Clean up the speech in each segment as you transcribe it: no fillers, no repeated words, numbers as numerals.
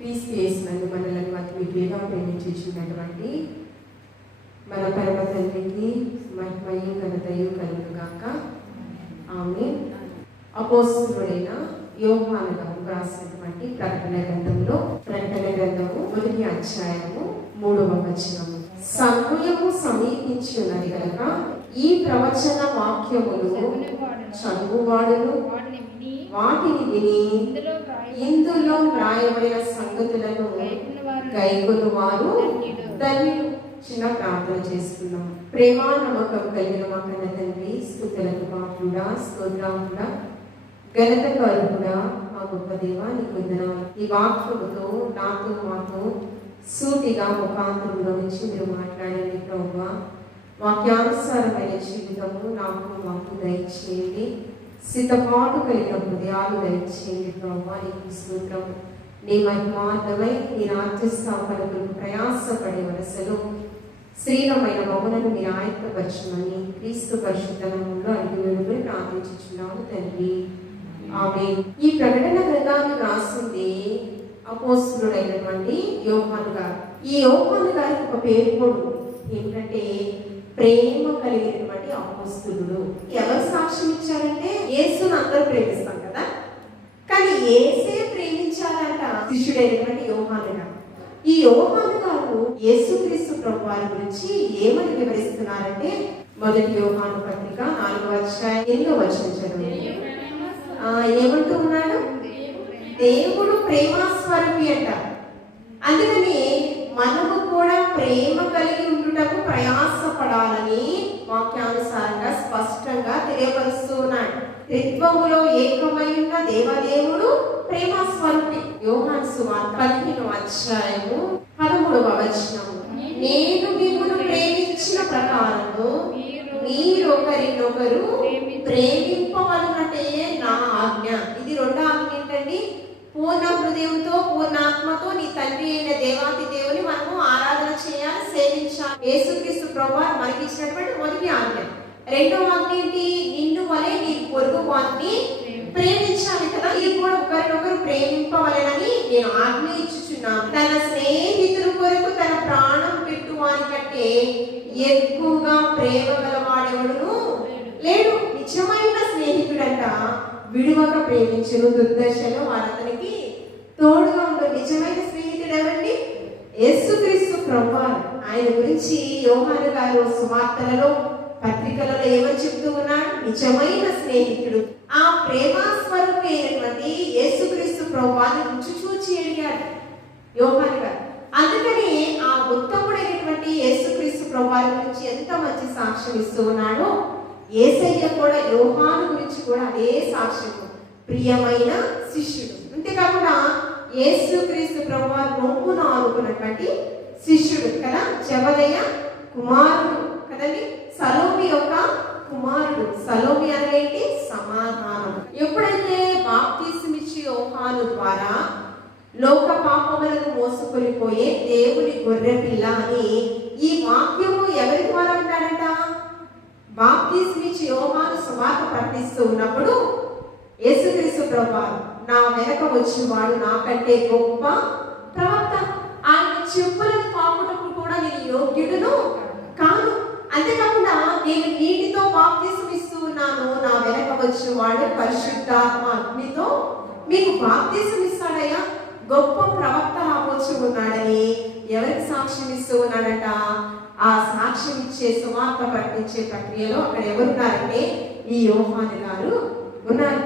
క్రీస్తు యేసునందు మనలను అతి మిక్కిలిగా ప్రేమించుచున్నటువంటి మన పరమ తండ్రికి మహిమయు ఘనతయు కలుగును గాక. ఆమేన్. అపోస్తలుడైన యోహాను గారు రాసినటువంటి ప్రకటన గ్రంథము 1వ అధ్యాయము 3వ వచనము. సమయము సమీపించున్నది గనుక ఈ ప్రవచన వాక్యములు చదువువాడును వాటిని విని ఇందులో వ్రాయబడిన సంగతులను గైకొనువారు ధన్యులు. చిన్న ప్రార్థన చేసుకున్నాం. ప్రేమ నమ్మకం కలిగిన మా కన్న తండ్రి, స్తుతులకు పాత్రుడా, స్తోత్రముడా, ఘనతకు అర్హుడా, మా గొప్ప దేవా నీకు వందనాలు. ఈ వాక్యముతో నాతో మాతో సూటిగా ముఖాంతరంలో నుంచి మీరు మాట్లాడండి ప్రభువా. వాక్యానుసారమైన జీవితము మాకు దయచేయండి. సిద్ధపాటు కలిగిన హృదయాలు దయచేయండి ప్రభువా. నీకు స్తోత్రం. నీ మహిమార్థమై నీ రాజ్య స్థాపనకు ప్రయాసపడే వలసలో శ్రీరమైన మౌనను మీరు ఆయత్తపరచమని క్రీస్తు పరిశుద్ధంలో అడిగి ప్రార్థించుచున్నాము తండ్రి. ఆమేన్. ఈ ప్రకటన గ్రంథాన్ని రాసింది అపోస్తలుడైనటువంటి యోహాను గారు. ఈ యోహాను గారికి ఒక పేరు కూడా ఏంటంటే ప్రేమ కలిగినటువంటి అపోస్తలుడు. ఎవరు సాక్ష్యం ఇచ్చారంటే యేసును అందరూ ప్రేమిస్తాం కదా, కానీ యేసే ప్రేమించాలంట శిష్యుడైనటువంటి యోహాను గారు. ఈ యోహాను గారు యేసుక్రీస్తు ప్రభువారి గురించి ఏమని వివరిస్తున్నారంటే 1 యోహాను పత్రిక 4వ అధ్యాయం 8వ వచనం చదవండి. ఏమంటూ ఉన్నాడు? దేవుడు ప్రేమస్వరూపి అంట. అందుకని మనము కూడా ప్రేమ కలిగి ఉండుటకు ప్రయాసపడాలని వాక్యానుసారంగా స్పష్టంగా తెలియపరుస్తూ ఉన్నాడు. త్రిత్వములో ఏకమై ఉన్న దేవదేవుడు ప్రేమస్వరూపి. యోహాను సువార్త 15వ అధ్యాయము 13వ వచనము. నేను మిమ్మును ప్రేమించిన ప్రకారము మీరొకరినొకరు ప్రేమింపవలనటే నా ఆజ్ఞ. ఇది రెండో ఆజ్ఞ ఏంటండి? పూర్ణ హృదయంతో పూర్ణాత్మతో నీ తండ్రి అయిన దేవాతి దేవుని మనము ఆరాధన చేయాలి, సేవించాలి. యేసుక్రీస్తు ప్రభువారు మనకి ఇచ్చినటువంటి మొదటి ఆజ్ఞ. రెండవ ఆజ్ఞ ఏంటి? నిన్ను వలె నీ పొరుగు వారిని ప్రేమించాలి కదా. ఇది కూడా ఒకరినొకరు ప్రేమింపవలెనని నేను ఆజ్ఞ ఇచ్చుచున్నాను. తన స్నేహితుల కొరకు తన ప్రాణం పెట్టు వారి కంటే ఎక్కువగా ప్రేమ గలవాడెవడును లేడు. నిజమైన స్నేహితుడంట విడువక ప్రేమించును, దుర్దశలో వారందరికి తోడుగా ఉండు. నిజమైన స్నేహితుడు ఎవరండి? యేసుక్రీస్తు ప్రభువారు. ఆయన గురించి యోహాను గారు సువార్తలలో పత్రికలలో ఏమని చెప్తూ ఉన్నాడు? నిజమైన స్నేహితుడు. ఆ ప్రేమస్వరూపి అయినటువంటి యేసుక్రీస్తు ప్రభువారిని రుచి చూచి అడిగాడు యోహాను గారు. అందుకని ఆ ఉత్తముడైనటువంటి యేసుక్రీస్తు ప్రభువారి గురించి ఎంత మంచి సాక్ష్యం ఇస్తూ ఉన్నాడో యేసయ్య కూడా యోహాను గురించి కూడా అదే సాక్ష్యము, ప్రియమైన శిష్యుడు. అంతేకాకుండా యేసుక్రీస్తు ప్రభువారు రొమ్మున ఆనుకున్నటువంటి శిష్యుడు కదా, జబదయ కుమారుడు కదండి, సలోమి యొక్క కుమారుడు. సలోమి అనేది సమాధానం. ఎప్పుడైతే బాప్తిస్మిచ్చి యోహాను ద్వారా లోక పాపములను మోసుకొనిపోయే దేవుని గొర్రె పిల్ల అని ఈ వాక్యము ఎవరి ద్వారా ఉంటాడంట? బాప్తిస్మిచ్చి యోహాను సువార్త ప్రకటిస్తూ ఉన్నప్పుడు యేసుక్రీస్తు ప్రభువారు నా వెనక వచ్చేవాడు నాకంటే గొప్ప ప్రవక్త, ఆయన చెప్పులను తాకుటప్పుడు కూడా నేను యోగ్యుడును కాను. అంతేకాకుండా నేను నీటితో బాప్తిస్మం ఇస్తూ ఉన్నాను, నా వెనక వచ్చేవాడు పరిశుద్ధాత్మ అగ్నితో మీకు బాప్తిస్మం ఇస్తాడయ్యా, గొప్ప ప్రవక్త రావచ్చు ఉన్నాడని ఎవరికి సాక్ష్యం ఇస్తూ ఉన్నాడట? ఆ సాక్ష్యం ఇచ్చే సువార్త ప్రకటించే ప్రక్రియలో అక్కడ ఎవరున్నారంటే ఈ యోహాను గారు ఉన్నారు.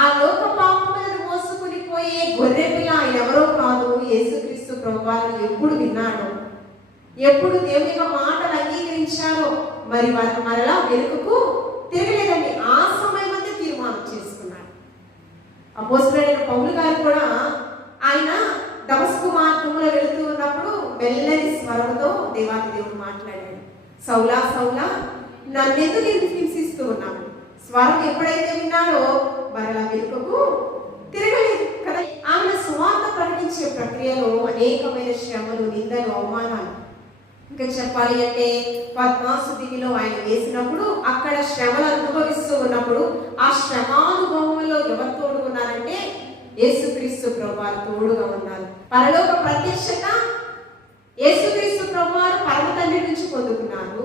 ఆ లోక పాపములను మోసుకుని పోయే గొర్రె పిల్ల ఆయన ఎవరో కాదు, యేసుక్రీస్తు ప్రభువారిని ఎప్పుడు విన్నాడో, ఎప్పుడు దేవుని యొక్క మాటలు అంగీకరించారో మరి వారు మరలా వెనుకకు తిరగలేదండి. ఆ సమయం అంతా తీర్మానం చేసుకున్నాడు. అపోస్తలుడైన పౌలు గారు కూడా ఆయన దమస్కు మార్గంలో వెళుతూ ఉన్నప్పుడు మెల్లని స్వరంతో దేవాతి దేవుడు మాట్లాడాడు. సౌలా సౌలా నన్నెందుకు హింసిస్తూ ఉన్నాను. స్వరం ఎప్పుడైతే విన్నాడో మరలా వెనుకకు తిరగలేదు కదా. ఆయన సువార్త ప్రకటించే ప్రక్రియలో అనేకమైన శ్రమలు, నిందలు, అవమానాలు. ఇంకా చెప్పాలి అంటే పద్మాసు దిగిలో ఆయన వేసినప్పుడు అక్కడ శ్రమలు అనుభవిస్తూ ఉన్నప్పుడు ఆ శ్రమానుభవంలో ఎవరు తోడుకున్నారంటే యేసుక్రీస్తు ప్రభువారు తోడుగా ఉన్నారు. పరలోక ప్రత్యక్షత యేసుక్రీస్తు ప్రభువారు పరమ తండ్రి నుంచి పొందుకున్నారు.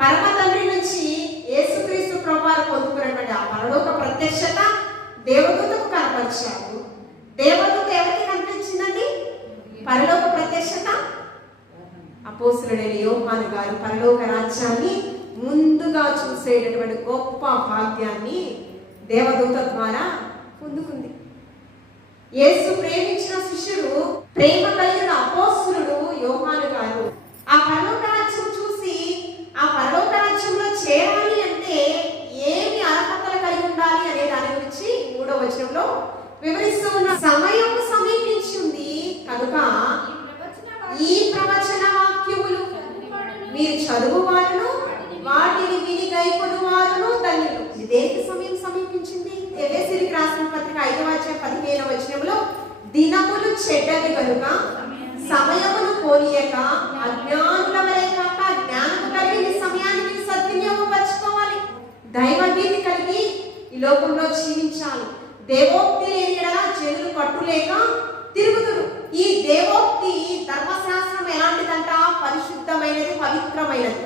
పరమ తండ్రి నుంచి యేసుక్రీస్తు ప్రభువారు పొందుకున్నటువంటి ఆ పరలోక ప్రత్యక్షత దేవదూతకు కనపరిచారు. దేవదూత ఎవరికి కనిపించిందండి? పరలోక ప్రత్యక్షత అపోస్తలుడైన యోహాను గారు పరలోక రాజ్యాన్ని ముందుగా చూసేటటువంటి గొప్ప భాగ్యాన్ని దేవదూత ద్వారా పొందుకుంది. యేసు ప్రేమించిన శిష్యుడు, ప్రేమ కలిగిన అపోస్తలుడు యోహాను గారు ఆ పరలోక రాజ్యం చూసి ఆ పరలోక రాజ్యంలో చేరాలి అంటే ఏమి అర్హతలు కలిగి ఉండాలి అనే దాని గురించి 3వ వచనంలో వివరిస్తూ ఉన్న సమయం సమీపించి ఉంది కనుక ఈ ప్రవచన వాక్యములు మీరు చదువువారును వాటిని విని గైకొనువారును ధన్యులు. దేనికి సమయం సమీపించింది? ఎఫెసీయులకు రాసిన పత్రిక 5వ అధ్యాయం 15వ వచనంలో దినములు చెడ్డవి కనుక సమయమును పోనీయక అజ్ఞానుల వలె కాక జ్ఞానము కలిగి సమయానికి సద్వినియోగపరచుకోవాలి. దైవభీతి కలిగి ఈ లోకంలో జీవించాలి. దేవోక్తి లేని యెడల జనులు కట్టులేక తిరుగుదురు. ఈ దేవోక్తి ధర్మశాస్త్రం ఎలాంటిదంట? పరిశుద్ధమైనది, పవిత్రమైనది.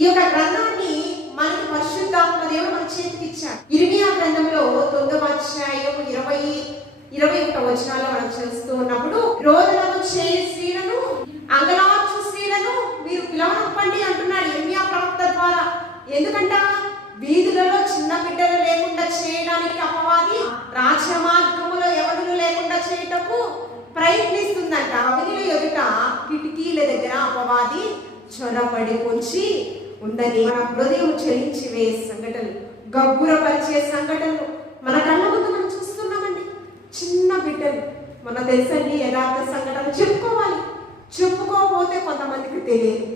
ఈ యొక్క గ్రంథాన్ని మనకి పరిశుద్ధాత్మ దేవుడు మన చేతికి ఇచ్చాడు. ఇర్మియా గ్రంథంలో 9వ అధ్యాయం 21వ వచనాల్లో మనం చూస్తూ ఉన్నప్పుడు రోదనము చేయు స్త్రీలను, అంగలార్చు స్త్రీలను మీరు పిలవనంపండి అంటున్నాడు ఇర్మియా ప్రవక్త ద్వారా. ఎందుకంట? వీధులలో చిన్న బిడ్డలు లేకుండా చేయడానికి అపవాది రాజమార్గములో ఎవరు లేకుండా చేయటకు ప్రయత్నిస్తుందంట. అవినిల ఎదుట కిటికీల దగ్గర అపవాది చొరబడి పొంచి ఉందని మన హృదయం చెలించి వేసే సంఘటనలు, గబ్బురపరిచే సంఘటనలు మన కళ్ళ ముందు మనం చూస్తున్నామండి. చిన్న బిడ్డలు మన తెలుసండి యథార్థ సంఘటనలు చెప్పుకోవాలి. చెప్పుకోకపోతే కొంతమందికి తెలియదు.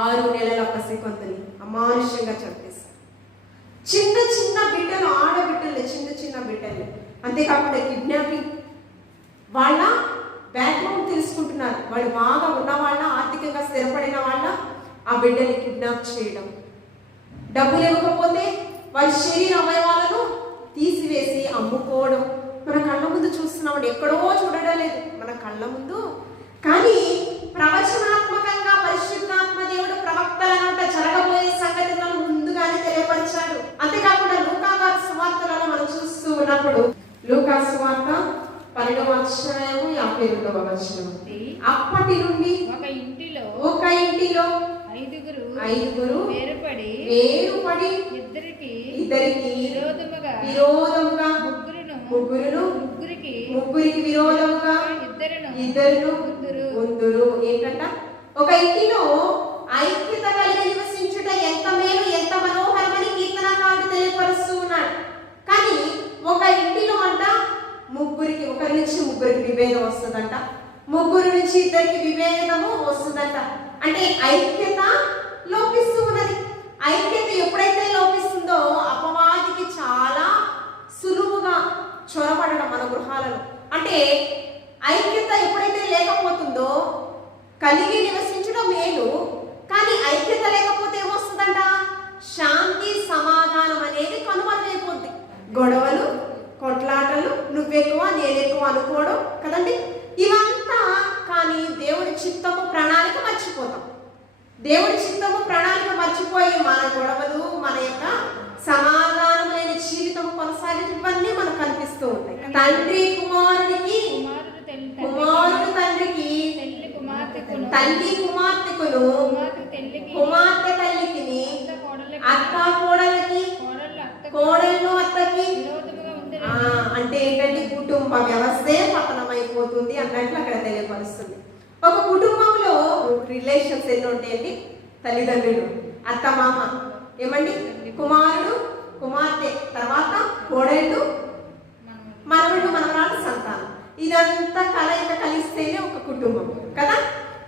6 నెలల పసికొంతని అమానుష్యంగా చంపేశారు. చిన్న చిన్న బిడ్డలు, ఆడబిడ్డలు, చిన్న బిడ్డలు. అంతేకాకుండా కిడ్నాపింగ్, వాళ్ళ బ్యాక్గ్రౌండ్ తెలుసుకుంటున్నారు. వాళ్ళు బాగా ఉన్న వాళ్ళ, ఆర్థికంగా స్థిరపడిన వాళ్ళ ఆ బిడ్డని కిడ్నాప్ చేయడం, డబ్బులు ఇవ్వకపోతే వాళ్ళ శరీర అవయవాలను తీసివేసి అమ్ముకోవడం మన కళ్ళ ముందు చూస్తున్నామండి. ఎక్కడో చూడడం లేదు, మన కళ్ళ ముందు. కానీ ప్రవచనాత్మకంగా పరిశుద్ధాత్మ దేవుడు ప్రవక్తలనంట జరగబోయే సంగతులను ముందుగానే తెలియపరిచాడు. అంతేకాకుండా లూకా గారి సువార్తలను మనం చూస్తూ ఉన్నప్పుడు లూకా సువార్త 12వ అధ్యాయము 52వ వచనం, అప్పటి నుండి ఒక ఇంటిలో ఐదుగురు వేరుపడి ఇద్దరికి విరోధముగా ముగ్గురికి విరోధముగా ఇద్దరు ఉందురు. ఏంటంట? ఒక ఇంటిలో ఐక్యత కలిగి నివసించుట ఎంత మేలు, ఎంత మనోహరమని కీర్తనకారుడు తెలియపరుస్తూ ఉన్నాడు. కానీ ఒక ఇంటిలో అంట ముగ్గురికి, ఒకరి నుంచి ముగ్గురికి విభేదం వస్తుందంట, ముగ్గురు నుంచి ఇద్దరికి విభేదము వస్తుందంట. అంటే ఐక్యత లోపిస్తూ ఉన్నది. ఐక్యత ఎప్పుడైతే లోపిస్తుందో అపవాదికి చాలా సులువుగా చొరబడడం మన గృహాలలో. అంటే ఐక్యత ఎప్పుడైతే లేకపోతుందో కలిగి నివసించడం మేలు, కానీ ఐక్యత లేకపోతే ఏమొస్తుందంట? శాంతి సమాధానం అనేది కనుమరుగైపోద్ది. గొడవలు, కొట్లాటలు, నువ్వెక్కువ నేనెక్కువ అనుకోవడం కదండి, ఇవంతా. కానీ దేవుడి చిత్తము ప్రణాళిక మర్చిపోతాం. దేవుడి చిత్తము ప్రణాళిక మర్చిపోయి మన గొడవలు, మన యొక్క సమాధానం లేని జీవితం కొనసాగించడం ఇవన్నీ మనకు కనిపిస్తూ ఉంటాయి. తండ్రి కుమారుడికి, కుమారుడు తండ్రికి, తల్లి కుమార్తెకును, కుమార్తె తల్లికి, అత్త కోడలికి, కోడళ్ళు అత్తకి. అంటే ఏంటంటే కుటుంబ వ్యవస్థే పతనమైపోతుంది అన్నట్లు అక్కడ తెలియపరుస్తుంది. ఒక కుటుంబంలో రిలేషన్స్ ఎన్ని ఉంటాయండి? తల్లిదండ్రులు, అత్త మామ, ఏమండి, కుమారుడు కుమార్తె, తర్వాత కోడళ్ళు, మనవళ్ళు మనవరాలు, సంతానం. ఇదంతా కలయిక కలిస్తేనే ఒక కుటుంబం కదా.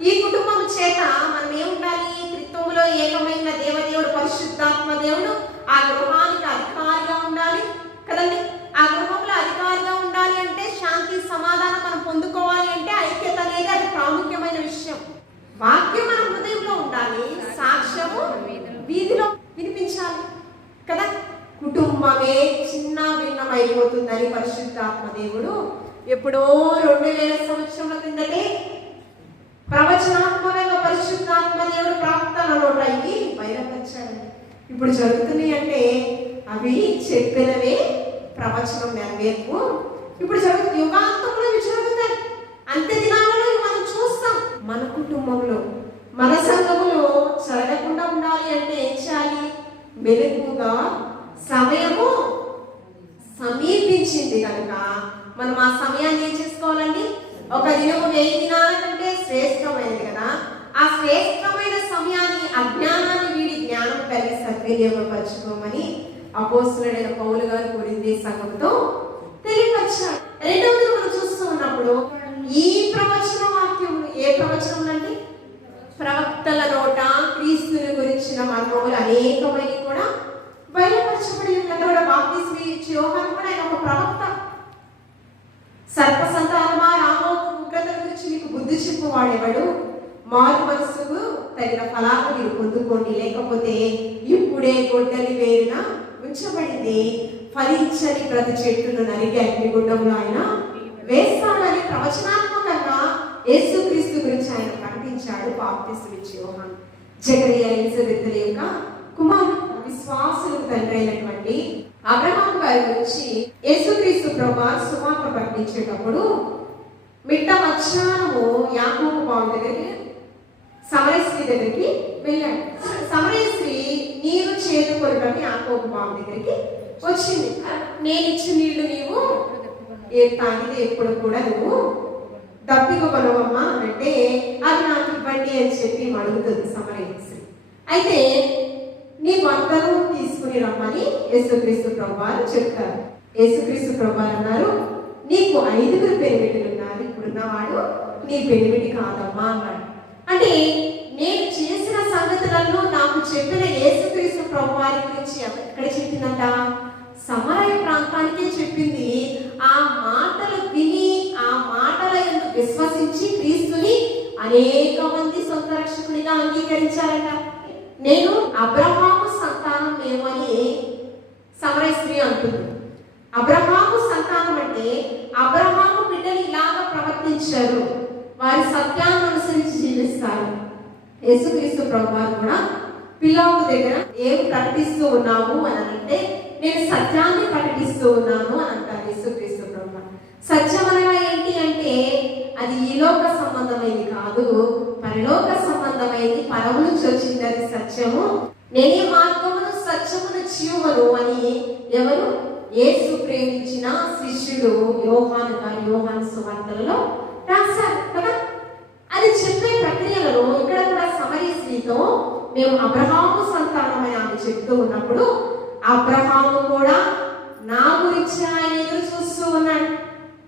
ఈ కుటుంబం చేత మనం ఏముండాలి? త్రిత్వములో ఏకమైన దేవదేవుడు పరిశుద్ధాత్మ దేవుడు ఆ గృహానికి అధికారిగా ఉండాలి కదండి. ఆ గృహంలో అధికారిగా ఉండాలి అంటే శాంతి సమాధానం మనం పొందుకోవాలి అంటే ఐక్యత అనేది అది ప్రాముఖ్యమైన విషయం. వాక్యం మన హృదయంలో ఉండాలి, సాక్ష్యము వీధిలో వినిపించాలి కదా. కుటుంబమే చిన్న భిన్నమైన అయిపోతుందని పరిశుద్ధాత్మ దేవుడు ఎప్పుడో 2000 సంవత్సరాల క్రిందటే ప్రవచనాత్మకంగా పరిశుద్ధాత్మ దేవుడు ప్రార్థనలో అయ్యి బయలుపరిచాడండి. ఇప్పుడు జరుగుతున్నాయి అంటే అవి చెప్పినవే ప్రవచనం నెరవేర్పు ఇప్పుడు జరుగుతుంది. యుగాంతంలో ఇవి జరుగుతాయి. అంత్య దినాలలో మనం చూస్తాం. మన కుటుంబంలో మన సంఘములో జరగకుండా ఉండాలి అంటే ఏం చేయాలి? మెలకుగా సమయము సమీపించింది కనుక మనం ఆ సమయాన్ని ఏం చేసుకోవాలండి? ఒక దినము 1000 దినాల కంటే శ్రేష్టమైనది కదా. ఆ శ్రేష్టమైన సమయాన్ని అజ్ఞానాన్ని వీడి జ్ఞానం కలిగి సద్వినియోగపరచుకోమని అపోస్తలుడైన పౌలు గారు కొరింథీ సంఘంతో తెలియపరిచారు. రెండవది మనం చూస్తూ ఉన్నప్పుడు ఈ ప్రవచన వాక్యములు ఏ ప్రవచనములు అండి? ప్రవక్తల నోట క్రీస్తుని గురించిన మర్మములు అనేకమైనవి కూడా బయలుపరచబడి కూడా బాప్తిస్మం ఇచ్చే యోహాను కూడా ఆయన ఒక ప్రవక్త. సర్ప సంతానమా రామోకు ఉగ్రత గురించి మీకు బుద్ధి చెప్పువాడెవడు? మారు మనసుకు తగిన ఫలాలు మీరు పొందుకోండి, లేకపోతే ఇప్పుడే గొడ్డలి వేరున ఉంచబడింది, ఫలించని ప్రతి చెట్టును నరిగి అగ్నిగుండంలో ఆయన వేస్తాడని ప్రవచనాత్మకంగా యేసుక్రీస్తు గురించి ఆయన ప్రకటించాడు బాప్తిస్మం ఇచ్చే యోహాను. జకరియా ఎలిజబెతుల యొక్క కుమారుడు, విశ్వాసులకు తండ్రి అయినటువంటి అబ్రహాము గారి గురించి యేసుక్రీస్తు ప్రభువు సువార్త ప్రకటించేటప్పుడు మిట్ట మధ్యాహ్నము యాకోబు బావి దగ్గరికి సమరయ స్త్రీ దగ్గరికి వెళ్ళాడు. సమరయ స్త్రీ నీరు చేదుకొనడానికి యాకోబు బావి దగ్గరికి వచ్చింది. నేను ఇచ్చిన నీళ్లు నీవు తాగితే ఎప్పుడు కూడా నువ్వు దప్పికొనవమ్మా అంటే అది నాకు ఇవ్వండి అని చెప్పి అడుగుతుంది సమరయ స్త్రీ. అయితే నీకు అందరూ తీసుకుని రమ్మని యేసుక్రీస్తు ప్రభువారు చెప్తారు. యేసుక్రీస్తు ప్రభువారు అన్నారు, నీకు 5 పెనిమిటిలు ఉన్నారు, ఇప్పుడున్నవాడు నీ పెనిమిటి కాదమ్మా అన్నాడు. అంటే నేను చేసిన సంగతులను నాకు చెప్పిన యేసుక్రీస్తు ప్రభువారి గురించి ఎక్కడ చెప్పిందంట? సమరయ ప్రాంతానికే చెప్పింది. ఆ మాటలు విని ఆ మాటల యందు విశ్వసించి క్రీస్తుని అనేక మంది సొంత రక్షకునిగా అంగీకరించారంట. నేను అబ్రహాము సంతానం ఏమని సమరయ స్త్రీ అంటుంది. అబ్రహాము సంతానం అంటే అబ్రహాము బిడ్డలు ఇలాగా ప్రవర్తించారు, వారి సత్యాన్ని అనుసరించి జీవిస్తారు. యేసుక్రీస్తు ప్రభువారు కూడా పిలాతు దగ్గర ఏం ప్రకటిస్తూ ఉన్నాము అని అంటే నేను సత్యాన్ని ప్రకటిస్తూ ఉన్నాను అని అంటారు యేసుక్రీస్తు ప్రభువారు. సత్యం అనగా ఏంటి అంటే అది ఈలోక సంబంధమైనది కాదు, పరలోక సంబంధమైనది, పరము నుంచి వచ్చింది అది సత్యము. నేనే మార్గమును సత్యమును జీవమును అని ఎవరు? యేసు ప్రేమించిన శిష్యుడు యోహాను గారు యోహాను సువార్తలలో రాశారు కదా. అది చెప్పే ప్రక్రియలో ఇక్కడ కూడా సమరయ స్త్రీతో మేము అబ్రహాము సంతానమని ఆమె చెప్తూ ఉన్నప్పుడు అబ్రహాము కూడా నా గురించి ఆయన ఎదురు చూస్తూ ఉన్నాడు,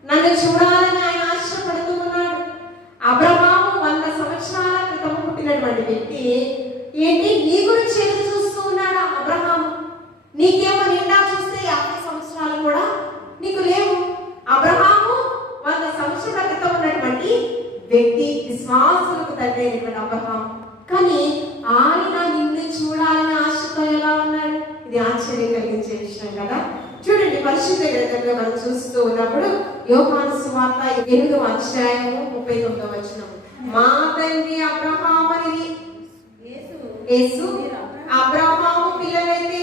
నన్ను చూడాలని ఆయన ఆశపడుతూ ఉన్నాడు. అబ్రహాము 100 సంవత్సరాల క్రితం పుట్టినటువంటి వ్యక్తి ఏంటి నీ గురించి ఎదురు చూస్తూ ఉన్నాడు అబ్రహాము. నీకేమో నిండా చూస్తే 50 సంవత్సరాలు కూడా నీకు లేవు. అబ్రహాము 100 సంవత్సరాల క్రితం ఉన్నటువంటి వ్యక్తి, విశ్వాసులకు తండ్రి అయినటువంటి అబ్రహాము. కానీ ఆయన నిన్ను చూడాలని ఆశతో ఎలా ఉన్నాడు? ఇది ఆశ్చర్యం కలిగించే విషయం కదా. చూడండి, పరిశుద్ధ గ్రంథంలో మనం చూస్తూ ఉన్నప్పుడు యోహాను సువార్త 8వ అధ్యాయము 39వ వచనం, మా తండ్రి అబ్రహాముని యేసు అబ్రహాము పిల్లలైతే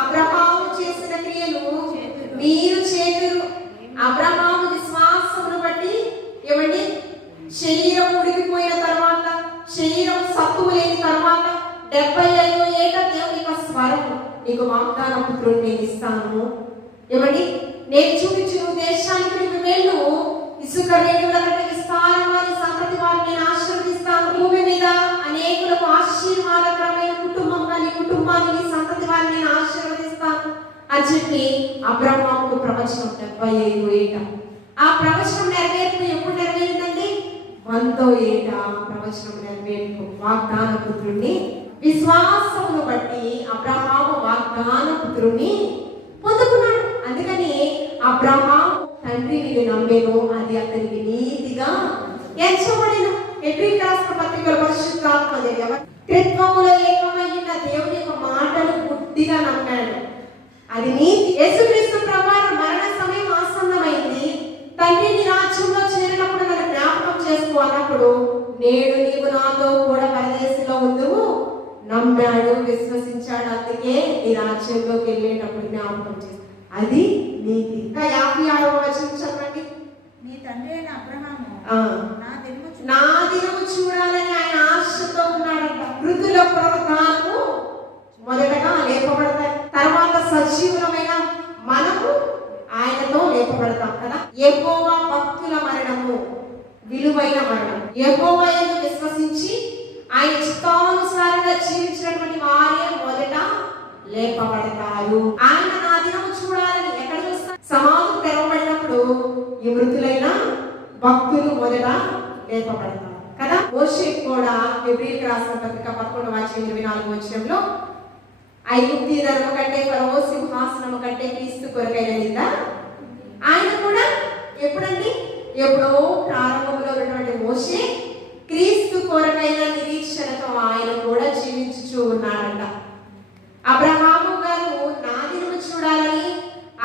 అబ్రహాము చేసిన క్రియలు మీరు చేతురు. అబ్రహాము విశ్వాసమును బట్టి ఏమండి శరీరం ఉడికిపోయిన తర్వాత, శరీరం సత్తువు లేని తర్వాత 75 ఏట దేవుని యొక్క స్వరం, నీకు వాగ్దాన పుత్రుడిని నేను ఇస్తాను, ఏమండి నేను చూపించిన దేశానికి నువ్వు వెళ్ళు, ఇసుక రేణుల కంటే విస్తారమైన సంతతి వారిని నేను ఆశీర్వదిస్తాను, భూమి మీద అనేకులకు ఆశీర్వాదకరమైన కుటుంబంగా నీ కుటుంబాన్ని నీ సంతతి వారిని నేను ఆశీర్వదిస్తాను అని చెప్పి అబ్రహాముకు ప్రవచనం 75 ఏట. ఆ ప్రవచనం నెరవేర్పు ఎప్పుడు నెరవేరిందండి? 100వ ఏట ప్రవచనం నెరవేర్పు. వాగ్దాన పుత్రుడిని విశ్వాసమును బట్టి అబ్రహాము వాగ్దాన పుత్రుడిని పొందుకున్నాడు. అందుకని అబ్రహాము తండ్రి వీళ్ళు నమ్మేను, అది అతనికి నీతిగా ఎంచబడిను. ఎబ్రీయులకు రాసిన పత్రికలో పరిశుద్ధాత్మ త్రిత్వములో ఏకమైన దేవుని యొక్క మాటలు పూర్తిగా నమ్మాడు. అది నీతి. యేసుక్రీస్తు ప్రభువారు యోసేపు అన్నప్పుడు నేడు నీవు నాతో కూడా పరదేశంలో ఉందువు, నమ్మాడు, విశ్వసించాడు, అందుకే ఈ రాజ్యంలోకి వెళ్ళేటప్పుడు జ్ఞాపకం చేసి అది నీతి. ఇంకా 56వ వచనం చదవండి. నీ తండ్రి అయిన అబ్రహాము నా దినము చూడాలని ఆయన ఆశతో ఉన్నాడంట. మృతుల పునరుద్ధానము మొదటగా లేపబడతాయి, తర్వాత సజీవులమైన మనము ఆయనతో లేపబడతాం కదా. యెహోవా భక్తుల మరణము విలువైన మరణం. యెహోవాను విశ్వసించి ఆయన చిత్తానుసారంగా జీవించినటువంటి వారే మొదట లేపబడతారు. ఆయన నా దినము చూడాలని ఎక్కడ చూస్తారు? సమాధులు తెరవబడినప్పుడు ఈ మృతులైన భక్తులు మొదట లేపబడతారు కదా. మోషే కూడా హెబ్రీయులకు రాసిన పత్రిక 11:24 ఐగుప్తీ ధర్మము కంటే ఫరో సింహాసనము కంటే క్రీస్తు కొరకైన నింద. ఆయన కూడా ఎప్పుడండి? ఎప్పుడో ప్రారంభంలో ఉన్నటువంటి మోషే క్రీస్తు కొరకైన నిరీక్షణతో ఆయన కూడా జీవించుచూ ఉన్నాడంట. అబ్రహాము గారు నా దినము చూడాలని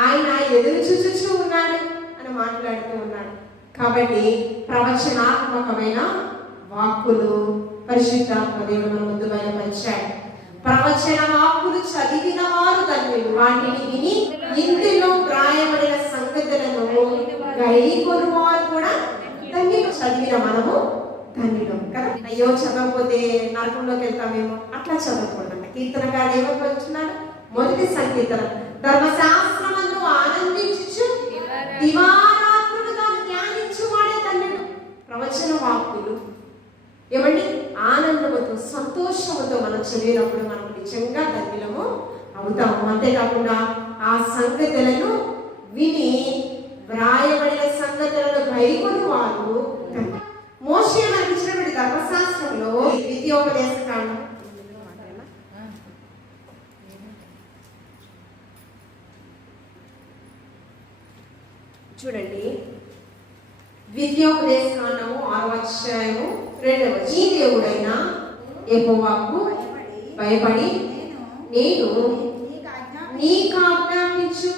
ఆయన ఎదురు చూచుచూ ఉన్నాడు అని మాట్లాడుతూ ఉన్నాడు. కాబట్టి ప్రవచనాత్మకమైన వాక్కులు పరిశుద్ధాత్మ దేవుడు మన ముందు బయలుపరిచాడు. ప్రవచన వాక్కులు చదివిన వారు ధన్యులు, వాటిని విని ఇందులో వ్రాయబడిన సంగతులను గైకొను వారు కూడా ధన్యులు. చదివిన మనము ధన్యులం కదా. అయ్యో చదవకపోతే నరకంలోకి వెళ్తామేమో, అట్లా చదవకూడదంట. కీర్తనకాడు ఏమనుకుంటున్నాడు? మొదటి సంకీర్తన, ధర్మశాస్త్రమందు ఆనందించు దివారాత్రులు దాన్ని ధ్యానించువాడే ధన్యుడు. ప్రవచన వాక్కులు ఏమండి ఆనందముతో సంతోషముతో మనం చదివినప్పుడు మనం నిజంగా ధన్యులము అవుతాము. అంతేకాకుండా ఆ సంగతులను విని వ్రాయబడిన సంగతులను గైకొని వారు మోషే మనకి ఇచ్చినటువంటి ధర్మశాస్త్రంలో ద్వితీయోపదేశకాండం చూడండి. ద్వితీయోపదేశకాండము 6వ 2వ. ఈ దేవుడైన యెహోవాకు భయపడి నేను నీకు ఆజ్ఞాపించు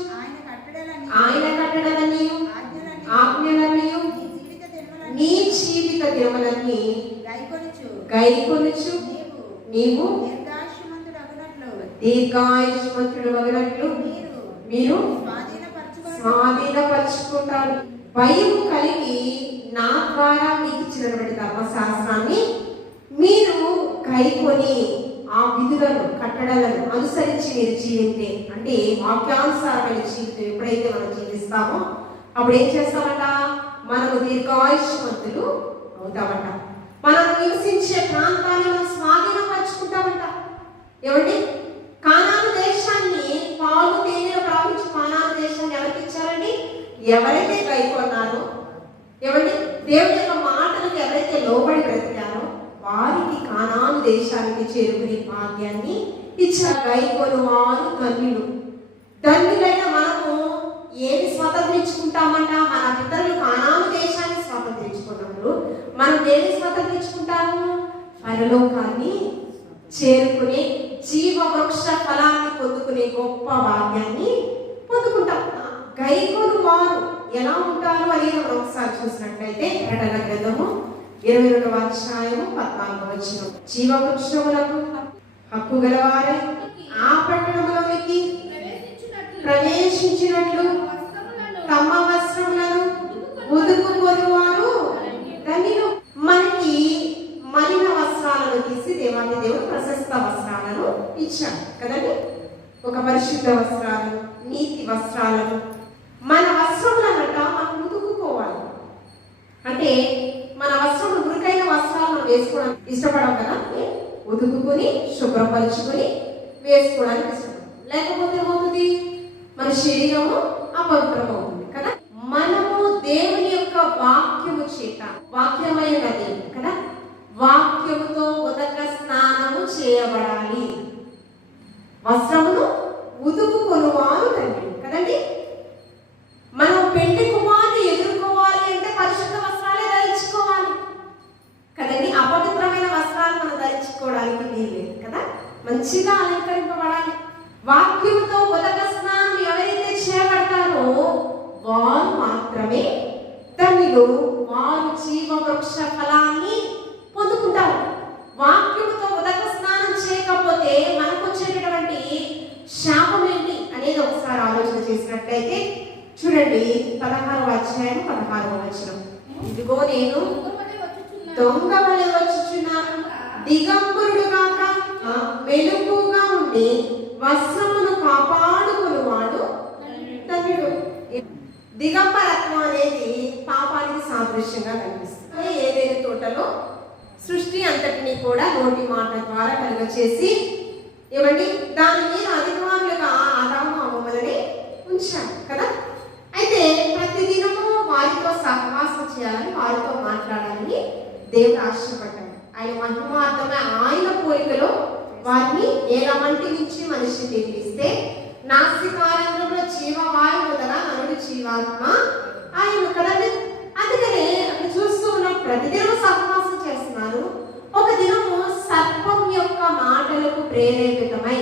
ఆయన కట్టడలన్నీ ఆజ్ఞలన్నీ నీ జీవిత దినములన్నీ గైకొనుచు నీవు దీర్ఘాయుష్మంతుడు అగునట్లు మీరు స్వాధీనపరుచుకుంటారు. భయం కలిగి నా ద్వారా మీకు ఇచ్చినటువంటి ధర్మశాస్త్రాన్ని మీరు గైకొని ఆ విధులను కట్టడలను అనుసరించి మీరు జీవితే, అంటే వాక్యానుసారమైన జీవితం ఎప్పుడైతే మనం జీవిస్తామో అప్పుడు ఏం చేస్తామంట? మనము దీర్ఘాయుష్మంతులు అవుతామంట. మనం నివసించే ప్రాంతాన్ని మనం స్వాధీనపరుచుకుంటామంట. ఏమండి? కానాను దేశాన్ని, పాలు తేనెలు ప్రవహించి కానాను దేశాన్ని ఎవరికి ఇచ్చారండి? ఎవరైతే గైకొన్నారో, ఏమండి దేవుని యొక్క మాటలకు ఎవరైతే లోబడి బ్రతికారో వారికి కానాను దేశానికి చేరుకునే భాగ్యాన్ని ఇచ్చారు. గైకొను వారు ధన్యులు. ధన్యులైన మనము ఏమి స్వతంత్రించుకుంటామంట? మన పితరులు కానాను దేశాన్ని స్వతంత్రించుకున్నప్పుడు మనం దేన్ని స్వతంత్రించుకుంటాము? పరలోకాన్ని చేరుకునే జీవ వృక్ష ఫలాన్ని పొందుకునే గొప్ప భాగ్యాన్ని పొందుకుంటాం. గైకొను వారు ఎలా ఉంటారు అనేది మనం ఒకసారి చూసినట్లయితే ప్రకటన గ్రంథము 22:14 జీవ వృక్షములకు హక్కు గలవారై ఆ పట్టణంలోనికి ప్రవేశించినట్లు తమ వస్త్రములను ఉదుకుకొని వారు ధన్యులు. మనకి మలిన వస్త్రాలను తీసి దేవాది దేవుడు ప్రశస్త వస్త్రాలను ఇచ్చాడు కదండి. ఒక పరిశుద్ధ వస్త్రాలు, నీతి వస్త్రాలను, మన వస్త్రములనట మనం ఉతుకుకోవాలి. అంటే మన వస్త్రములు మురికైన వస్త్రాలు మనం వేసుకోవడం ఇష్టపడం కదా. ఉతుకుని శుభ్రపరుచుకొని వేసుకోవడానికి ఇష్టపడం. లేకపోతే ఏమవుతుంది? మన శరీరము అపవిత్రమవుతుంది కదా. మనము దేవుని యొక్క వాక్యము చేత, వాక్యమైన దేవుడు కదా, వాక్యముతో ఉదక స్నానము చేయబడాలి. వస్త్రమును ఉతుకుకొని వారు ధన్యులు కదండి. మనం పెళ్లి కుమారుని ఎదుర్కోవాలి అంటే పరిశుద్ధ వస్త్రాలే ధరించుకోవాలి కదండి. అపవిత్రమైన వస్త్రాలు మనం ధరించుకోవడానికి వీల్లేదు కదా. మంచిగా అలంకరింపబడాలి. వాక్యముతో ఉదక స్నానం ఎవరైతే చేయబడతారో వారు మాత్రమే ధన్యులు. వారు జీవ వృక్ష చూడండి 16వ అధ్యాయం 16వ వచనం. ఇదిగో నేను దొంగ వలె వచ్చుచున్నాను, దిగంబరుడు కాక మెలకుగా ఉండి వస్త్రమును కాపాడుకునేవాడు ధన్యుడు. దిగంబరత్వం అనేది పాపానికి సాదృశ్యంగా కనిపిస్తుంది. ఏదైనా తోటలో సృష్టి అంతటిని కూడా నోటి మాట ద్వారా కలుగచేసి ఏమండి దాని మీద అధికారులుగా ఆదాము అవ్వమని ఉంచాడు కదా. అయితే ప్రతిదినము వారితో సహవాసం చేయాలని, వారితో మాట్లాడాలని దేవుడు ఆశపడ్డాడు. ఆయన మహిమార్థమే ఆయన పోలికలో వారిని నేలమంటి నుంచి మనిషిని నిర్మిస్తే నాసికారంలో జీవవాయు వదల నరుడు జీవాత్మ ఆయన కదండి. అందుకనే అక్కడ చూస్తూ ఉన్న ప్రతిదినం సహవాసం చేస్తున్నారు. ఒక దినము సర్పం యొక్క మాటలకు ప్రేరేపితమై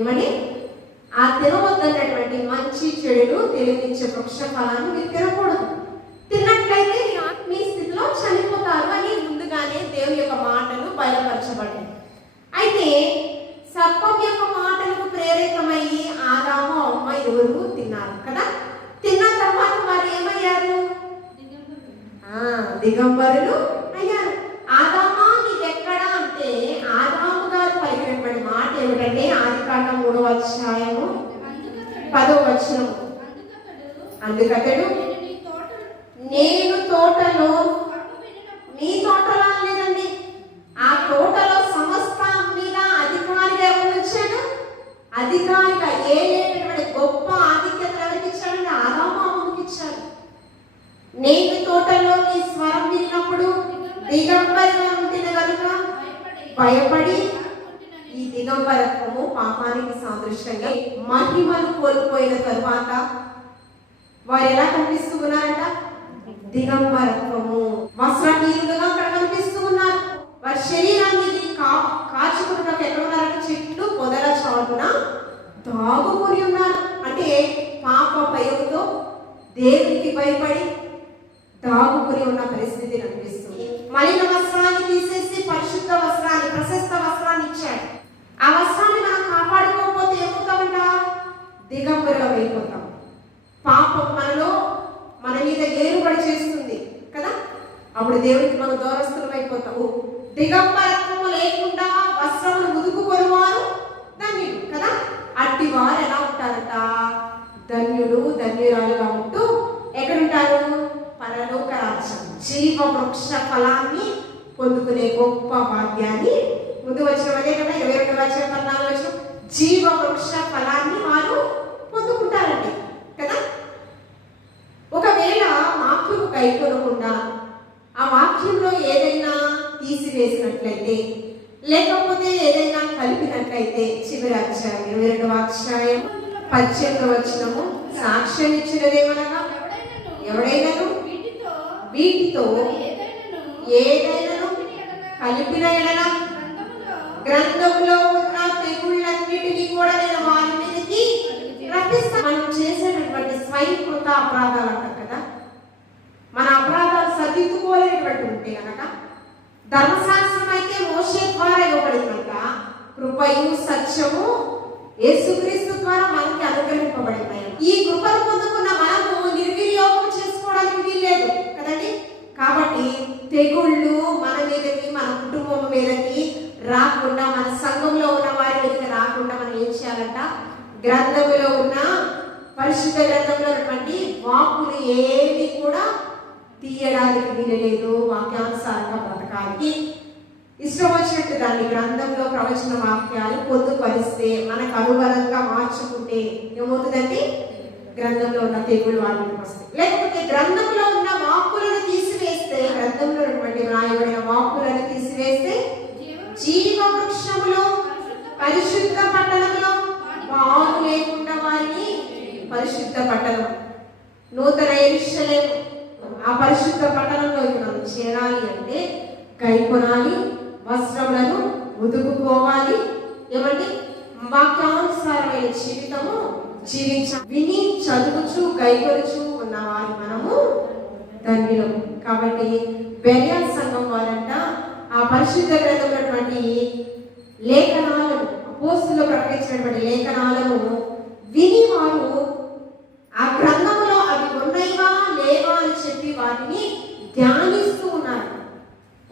ఏమని ఆ తినవద్దన్నటువంటి మంచి చెడులు తెలియనిచ్చే వృక్ష ఫలాన్ని మీరు తినకూడదు, తిన్నట్లయితే మీ ఆత్మీయ స్థితిలో చనిపోతారు అని ముందుగానే దేవుని యొక్క మాటలు బయలుపరచబడ్డాయి. అయితే సర్పం యొక్క మాటలకు ప్రేరితమయ్యి ఆదాము అమ్మ ఇరువురు తిన్నారు కదా. తిన్న తర్వాత వారు ఏమయ్యారు? దిగంబరులు అయ్యారు. ఆదామా నీవెక్కడా అంటే ఆదాము గారు పలికినటువంటి మాట ఏమిటంటే ఆదికాండం 3వ అధ్యాయము 10వ వచనం. అందుకతడు నేను తోటలో, నీ తోటలో లేదండి, ఆ తోటలో సమస్త మీద అధికారిగా ఎవరు వచ్చాడు? అధికారిగా ఏలేటటువంటి గొప్ప ఆధిక్యత ఎవరికి ఇచ్చాడు? ఆదాము అమ్మకి ఇచ్చాడు. నేను తోటలో నీ స్వరం విన్నప్పుడు దిగంబరిగా ఉంటిన కనుక భయపడి. ఈ దిగంబరత్వము పాపానికి సాదృశ్యంగా మహిమను కోల్పోయిన తరువాత వారు ఎలా కనిపిస్తూ ఉన్నారంట? దిగంబరత్వము వస్త్రహీనులుగా అక్కడ కనిపిస్తూ ఉన్నారు. వారి శరీరాన్ని కాచుకున్నట్టు ఎక్కడ ఉన్నారంటే చెట్లు పొదల చాటున దాగుకొని ఉన్నారు. అంటే పాప భయంతో దేవునికి భయపడి దాగుకొని ఉన్న పరిస్థితి కనిపిస్తుంది. మలిన వస్త్రాన్ని తీసేసి పరిశుద్ధ వస్త్రాన్ని, ప్రశస్త వస్త్రాన్ని ఇచ్చాడు. ఆ వస్త్రాన్ని మనం కాపాడుకోకపోతే ఏమవుతామంట? దిగంబరుగా అయిపోతాం. పాపం మనలో మన మీద ఏరుబడి చేస్తుంది కదా. అప్పుడు దేవుడికి మనం దూరస్తులం అయిపోతాము. దిగంబరత్వము లేకుండా వస్త్రమును ముదుకుకొని వారు ధన్యుడు కదా. అట్టి వారు ఎలా ఉంటారట? ధన్యుడు ధన్యురాలుగా ఉంటూ ఎక్కడుంటారు? పరలోక రాజ్యం, జీవ వృక్ష ఫలాన్ని పొందుకునే గొప్ప భాగ్యాన్ని. ముందు వచ్చిన అదే కదా 22వ అధ్యాయం 14వ వచనం. జీవ వృక్ష ఫలాన్ని వారు పొందుకుంటారండి కదా. ఒకవేళ వాక్యము కైకొనకుండా ఆ వాక్యంలో ఏదైనా తీసివేసినట్లయితే, లేకపోతే ఏదైనా కలిపినట్లయితే చివరి అధ్యాయం 22వ అధ్యాయం 18వ వచనము సాక్ష్యం ఇచ్చినదేమనగా ఎవడైనాను వీటితో ఏదైనాను కలిపిన ఎడల గ్రంథంలో ఉన్న తెగుళ్ళన్నిటినీ కూడా నేను వారి మీదకి రప్పిస్తాను. మనం చేసేటటువంటి స్వయంకృత అపరాధాలు అంటారు కదా. మన అపరాధాలు సరిదిద్దుకోలేనటువంటి ఉంటే కనుక ధర్మశాస్త్రం అయితే మోషే ద్వారా ఇవ్వబడిందంట. కృపయు సత్యము యేసుక్రీస్తు ద్వారా మనకి అనుగ్రహింపబడినాయి. ఈ కృపను పొందుకున్న మనము నిర్వినియోగం చేసుకోవడానికి వీల్లేదు కదండి. కాబట్టి తెగుళ్ళు మన మీదకి, మన కుటుంబం మీదకి రాకుండా, మన సంఘంలో ఉన్న వారి మీదకి రాకుండా మనం ఏం చేయాలంట? గ్రంథంలో ఉన్న పరిశుద్ధ గ్రంథంలో ఉన్నటువంటి వాక్కులు ఏవి కూడా తీయడానికి వీలలేదు. వాక్యానుసారంగా బ్రతకాలి. ఇష్టం వచ్చినట్టు దాన్ని గ్రంథంలో ప్రవచన వాక్యాలు పొందుపరిస్తే, మనకు అనుగుణంగా మార్చుకుంటే ఏమవుతుందండి? గ్రంథంలో ఉన్న తెగులు వాటికి వస్తాయి. లేకపోతే గ్రంథంలో ఉన్న వాక్కులను తీసివేస్తే, గ్రంథంలో ఉన్నటువంటి వ్రాయబడిన వాక్కులను తీసివేస్తే జీవ వృక్షములో పరిశుద్ధ పట్టణంలో వారు లేకుండా వారిని పరిశుద్ధ పట్టణం, నూతన యెరూషలేము, ఆ పరిశుద్ధ పట్టణంలో మనం చేరాలి అంటే కైకొనాలి, వస్త్రములను ఉతుకుకోవాలి. ఏమండి? వాక్యానుసారమైన జీవితము జీవించాలి. విని చదువుచు కైకొలుచు ఉన్నవారు మనము ధన్యులం. కాబట్టి బెరియా సంఘం వారంట ఆ పరిశుద్ధ గ్రంథమైనటువంటి లేఖనాలను, అపోస్తులు ప్రకటించినటువంటి లేఖనాలను విని వారు ఆ గ్రంథంలో అవి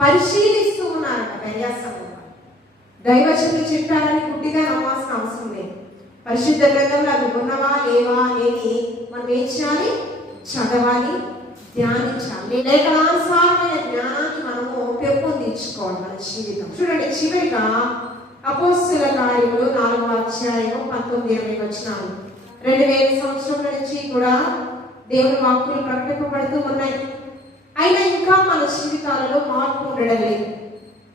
పరిశీలిస్తూ ఉన్నారట పర్యాసంగా. దైవజనులు చెప్పారని గుడ్డిగా నమ్మాల్సిన అవసరం లేదు. పరిశుద్ధ గ్రంథంలో అవి ఉన్నవా లేవా అనేది మనం ఏం చేయాలి? చదవాలి, ధ్యానించాలి. లేఖనానుసారమైన జ్ఞానాన్ని మనము పెంపొందించుకోవాలి మన జీవితం. చూడండి, చివరిగా అపోస్తలుల కార్యములు 4వ అధ్యాయం 19-20 వచనాలు. 2000 సంవత్సరాల నుంచి కూడా దేవుని వాక్కులు ప్రకటింపబడుతూ ఉన్నాయి. అయినా ఇంకా మన జీవితాలలో మార్పు ఉండడం లేదు.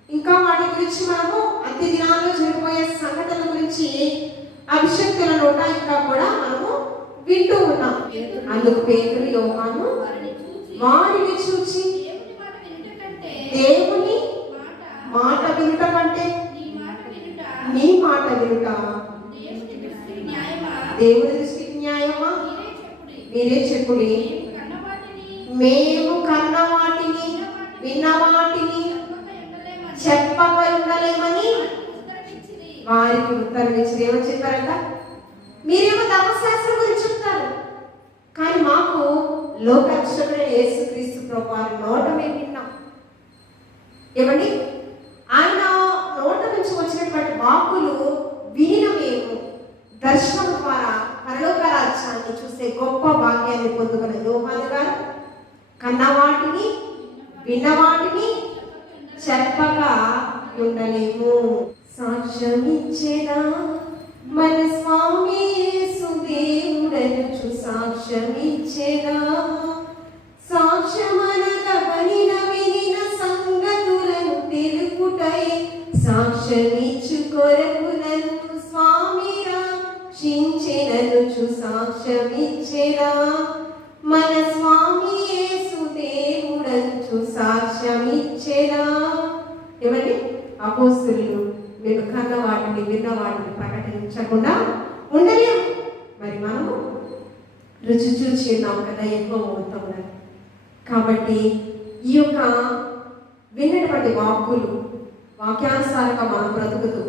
ఇంకా వాటి గురించి మనము అంత్య దినాల్లో జరిగిపోయే సంఘటనల గురించి అభిషక్తుల నోట ఇంకా కూడా మనము వింటూ ఉన్నాం. అందుకు పేతురు, యోహాను వారిని చూచి దేవుని మాట వినుట కంటే నీ మాట వినుట దేవుని దృష్టికి న్యాయమా? మీరే చెప్పుడి. మేము కన్న వాటిని విన్న వాటిని చెప్పక ఉండలేమని వారికి ఉత్తరం ఇచ్చి ఏమని చెప్పారంట? మీరేమో ధర్మశాస్త్రం గురించి చెప్తారు, కానీ మాకు లోకరక్షకుడైన యేసుక్రీస్తు ప్రభువారి నోట మేము విన్నాం. ఏమండి, ఆయన నోట నుంచి వచ్చినటువంటి వాక్కులు వినిన మేము దర్శనం ద్వారా పరలోక రాజ్యాన్ని చూసే గొప్ప భాగ్యాన్ని పొందుకున్న యోహాను గారు కన్న వాటిని విన్న వాటిని చెప్పక ఉండలేము. సాక్ష్యమిచ్చేదా మన స్వామి యేసు దేవుడనుచు సాక్ష్యమిచ్చేదా. సాక్ష్యమనగా వినిన సంగతులను తెలుపుటై సాక్ష్యమిచ్చు కొరకులను స్వామి రక్షించెననుచు సాక్ష్యమిచ్చేదా. మన స్వామి యేసు దేవుడనుచు సాక్ష్యమిచ్చేదా. ఏమండి, అపోస్తలులు మేము కన్న వాటిని విన్న వాటిని ప్రకటించకుండా ఉండలేము. మరి మనము రుచి చూచి ఉన్నాం కదా ఎక్కువ అవుతాం. కాబట్టి ఈ యొక్క విన్నటువంటి వాక్కులు వాక్యానుసారంగా మనం బ్రతుకుతూ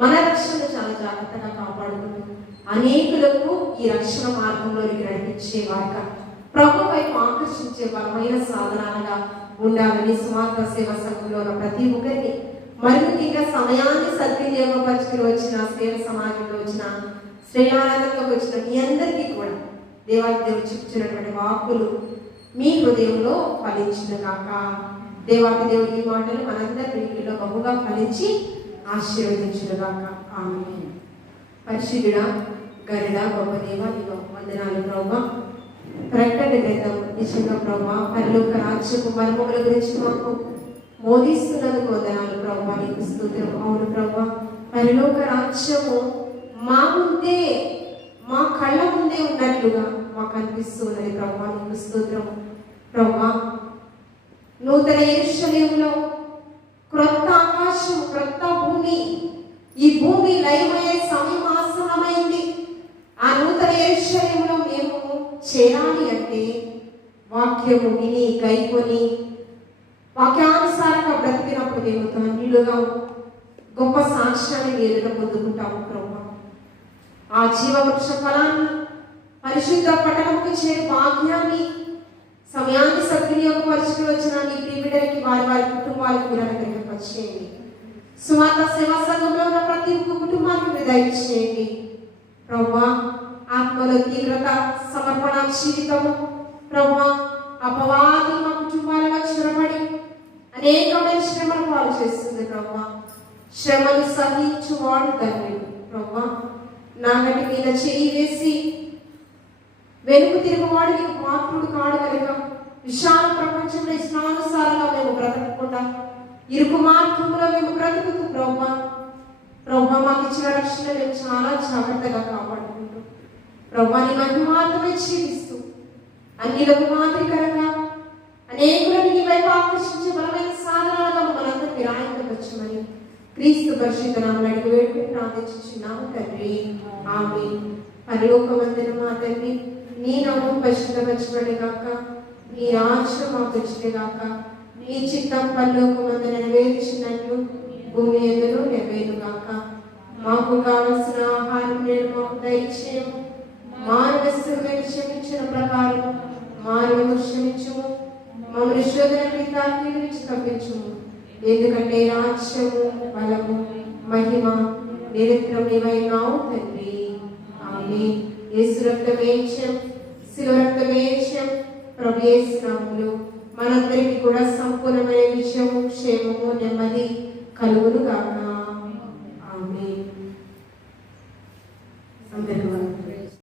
మన రక్షణ చాలా జాగ్రత్తగా కాపాడుకుంటూ అనేకులకు ఈ రక్షణ మార్గంలోకి నడిపించే వారిగా ప్రభు వైపు ఆకర్షించే బలమైన సాధనాలుగా ఉండాలని సువార్త సేవ సంఘంలో ఉన్న ప్రతి ఒక్కరిని, మరియు ఇంకా సమయాన్ని సద్వినియోగపరుచుకుని వచ్చిన సేవ సమాజంలో వచ్చిన శ్రేయానందంలోకి వచ్చిన మీ అందరికీ కూడా దేవాది దేవుడు చెప్తున్నటువంటి వాక్కులు మీ హృదయంలో ఫలించిన కాక. దేవాది దేవుడు ఈ మాటలు మనందరి వీటిలో బహుగా ఫలించి ఆశీర్వదించిన కాక. ఆమేన్. పరిశుద్ధుడా, గరుడ, గొప్ప దేవ, నీకు వందనాలు ప్రభా. ప్రకటన గ్రంథం నిజంగా ప్రభా పరలోక రాజ్యపు మర్మముల గురించి మాకు బోధిస్తున్నందుకు వందనాలు ప్రభా, నీకు స్తుతులు. అవును ప్రభా, పరలోక రాజ్యము మా ముందే, మా కళ్ళ ముందే ఉన్నట్లుగా మాకు అనిపిస్తున్నది ప్రభా, నీకు స్తోత్రం ప్రభా. నూతన యెరూషలేములో క్రొత్త ఆకాశం, క్రొత్త భూమి, ఈ భూమి లయమయ్యే సమయం ఆసన్నమైంది. ఆ నూతన యెరూషలేములో మేము చేరాలి అంటే వాక్యము విని గైకొని వాక్యానుసారంగా బ్రతికినప్పుడు మేము ధన్యులుగా గొప్ప సాక్ష్యాన్ని ఎదుట పొందుకుంటాము ప్రభా. ఆ జీవవృక్ష ఫలాన్ని, పరిశుద్ధ పట్టణముకు చేరే భాగ్యాన్ని, సమయాన్ని సద్వినియోగపరుచుకుని వచ్చిన నీ ప్రియబిడ్డలకి వారి వారి కుటుంబాలకు మీరు అనుగ్రహింపచేయండి. సువార్త సేవా సంఘంలో ఉన్న ప్రతి ఒక్క కుటుంబానికి మీరు దయచేయండి ప్రభా. ఆత్మలో తీవ్రత, సమర్పణ జీవితము ప్రభా. అపవాది మా కుటుంబాలలో శ్రమడి అనేకమైన శ్రమను పాలు చేస్తుంది ప్రభా. శ్రమను సహించువాడు ధన్యుడు ప్రభా. నాగటి మీద చేయి వేసి వెనుక తిరుగువాడు నీకు పాత్రుడు కాడు కనుక విశాల ప్రపంచంలో ఇష్టానుసారంగా మేము బ్రతకకుండా ఇరుకు మార్గంలో మేము బ్రతుకుతూ ప్రభా మాకు ఇచ్చిన రక్షణ మేము చాలా జాగ్రత్తగా కాపాడుకుంటూ ప్రభా నీ మహిమ మాత్రమే జీవిస్తూ అన్నిలకు మాదిరికరంగా అనేకులను నీ వైపు ఆకర్షించే బలమైన సాధనాలుగా మనందరూ మీరు ఆయనకొచ్చమని క్రీస్తు పరిశుద్ధ నామమున అడిగి వేడుకుని ప్రార్థించుచున్నాము తండ్రి. ఆమేన్. పరలోకమందున మా తండ్రి, నీ నామం పరిశుద్ధపరచబడును గాక, నీ రాజ్యం మాకు వచ్చును గాక, నీ చిత్తం పరలోకమందున నెరవేర్చినట్లు భూమి యందును నెరవేరును గాక. మాకు కావలసిన ఆహారం నేడు మాకు దయచేయము. మానవస్తులను క్షమించిన ప్రకారం మానవ క్షమించుము. మమ్మల్ని శోధనకి తాకి నుంచి తప్పించుము. ఎందుకంటే రాజ్యము, బలము, మహిమ నిరంతరం నీవైనావు తండ్రి. ఆమేన్. యేసు రక్తమేచం, శిలువ రక్తమేచం, ప్రభు యేసు నామములో మనందరికీ కూడా సంపూర్ణమైన విజయము, క్షేమము, నెమ్మది కలుగును గాక.